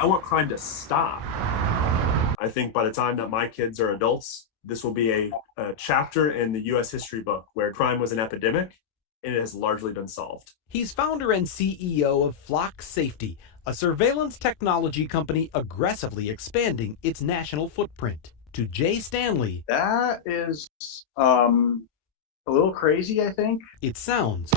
I want crime to stop. I think by the time that my kids are adults, this will be a chapter in the U.S. history book where crime was an epidemic and it has largely been solved. He's founder and CEO of Flock Safety, a surveillance technology company aggressively expanding its national footprint. To Jay Stanley, that is a little crazy, I think. It sounds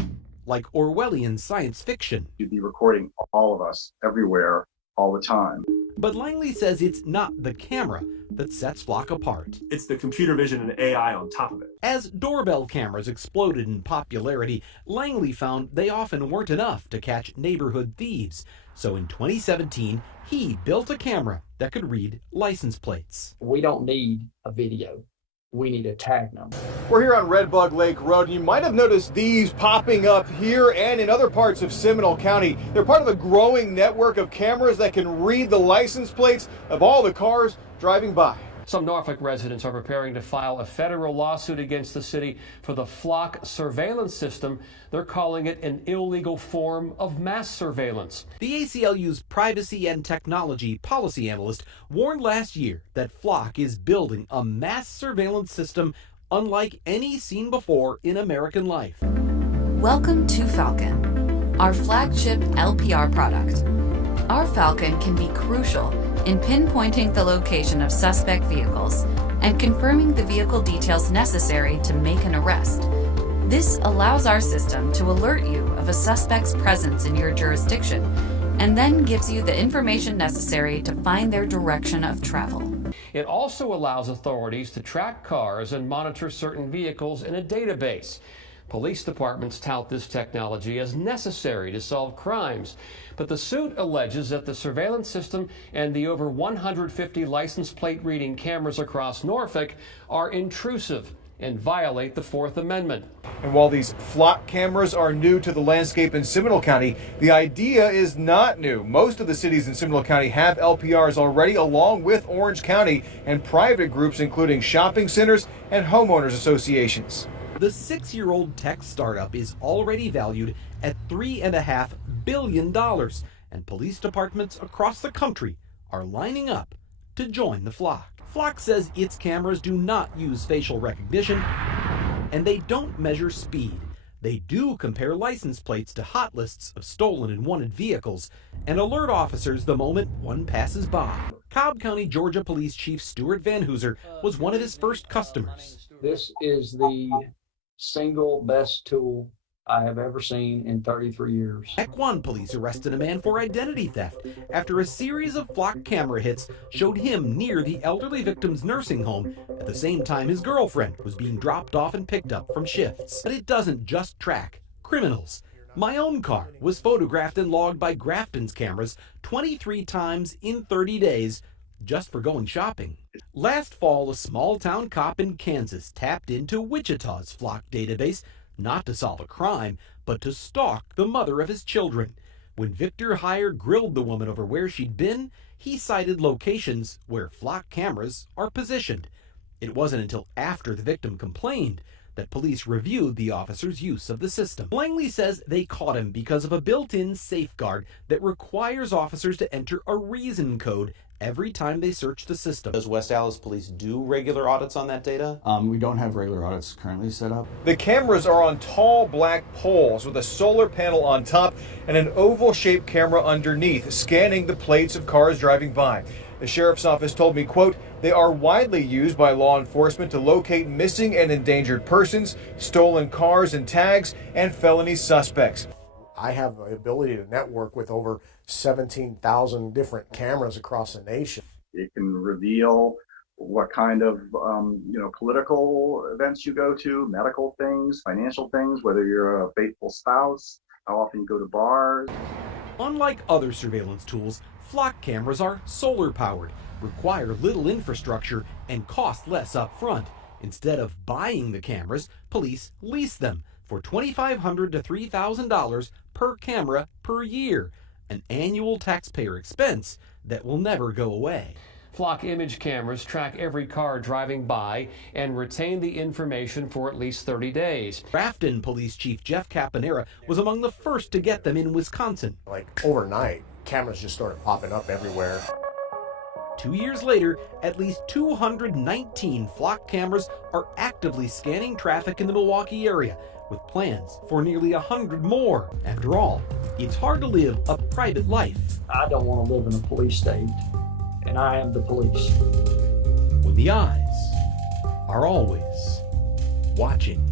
like Orwellian science fiction. You'd be recording all of us everywhere all the time. But Langley says it's not the camera that sets Flock apart. It's the computer vision and AI on top of it. As doorbell cameras exploded in popularity, Langley found they often weren't enough to catch neighborhood thieves. So in 2017, he built a camera that could read license plates. We don't need a video. We need a tag number. We're here on Redbug Lake Road, and you might have noticed these popping up here and in other parts of Seminole County. They're part of a growing network of cameras that can read the license plates of all the cars driving by. Some Norfolk residents are preparing to file a federal lawsuit against the city for the Flock surveillance system. They're calling it an illegal form of mass surveillance. The ACLU's privacy and technology policy analyst warned last year that Flock is building a mass surveillance system unlike any seen before in American life. Welcome to Falcon, our flagship LPR product. Our Falcon can be crucial in pinpointing the location of suspect vehicles and confirming the vehicle details necessary to make an arrest. This allows our system to alert you of a suspect's presence in your jurisdiction and then gives you the information necessary to find their direction of travel. It also allows authorities to track cars and monitor certain vehicles in a database. Police departments tout this technology as necessary to solve crimes, but the suit alleges that the surveillance system and the over 150 license plate reading cameras across Norfolk are intrusive and violate the Fourth Amendment. And while these Flock cameras are new to the landscape in Seminole County, the idea is not new. Most of the cities in Seminole County have LPRs already, along with Orange County and private groups, including shopping centers and homeowners associations. The 6-year-old tech startup is already valued at $3.5 billion, and police departments across the country are lining up to join the Flock. Flock says its cameras do not use facial recognition, and they don't measure speed. They do compare license plates to hot lists of stolen and wanted vehicles and alert officers the moment one passes by. Cobb County, Georgia Police Chief Stuart Van Hooser was one of his first customers. This is the single best tool I have ever seen in 33 years. Equan police arrested a man for identity theft after a series of Flock camera hits showed him near the elderly victim's nursing home at the same time his girlfriend was being dropped off and picked up from shifts. But it doesn't just track criminals. My own car was photographed and logged by Grafton's cameras 23 times in 30 days just for going shopping. Last fall, a small-town cop in Kansas tapped into Wichita's Flock database, not to solve a crime, but to stalk the mother of his children. When Victor Heyer grilled the woman over where she'd been, he cited locations where Flock cameras are positioned. It wasn't until after the victim complained that police reviewed the officer's use of the system. Langley says they caught him because of a built-in safeguard that requires officers to enter a reason code every time they search the system. Does West Allis Police do regular audits on that data? We don't have regular audits currently set up. The cameras are on tall black poles with a solar panel on top and an oval-shaped camera underneath, scanning the plates of cars driving by. The sheriff's office told me, quote, they are widely used by law enforcement to locate missing and endangered persons, stolen cars and tags, and felony suspects. I have the ability to network with over 17,000 different cameras across the nation. It can reveal what kind of political events you go to, medical things, financial things, whether you're a faithful spouse, how often you go to bars. Unlike other surveillance tools, Flock cameras are solar powered, require little infrastructure, and cost less up front. Instead of buying the cameras, police lease them for $2,500 to $3,000 per camera per year, an annual taxpayer expense that will never go away. Flock image cameras track every car driving by and retain the information for at least 30 days. Grafton Police Chief Jeff Caponera was among the first to get them in Wisconsin. Like overnight, cameras just started popping up everywhere. 2 years later, at least 219 flock cameras are actively scanning traffic in the Milwaukee area, with plans for nearly 100 more. After all, it's hard to live a private life I don't want to live in a police state, and I am the police. when the eyes are always watching.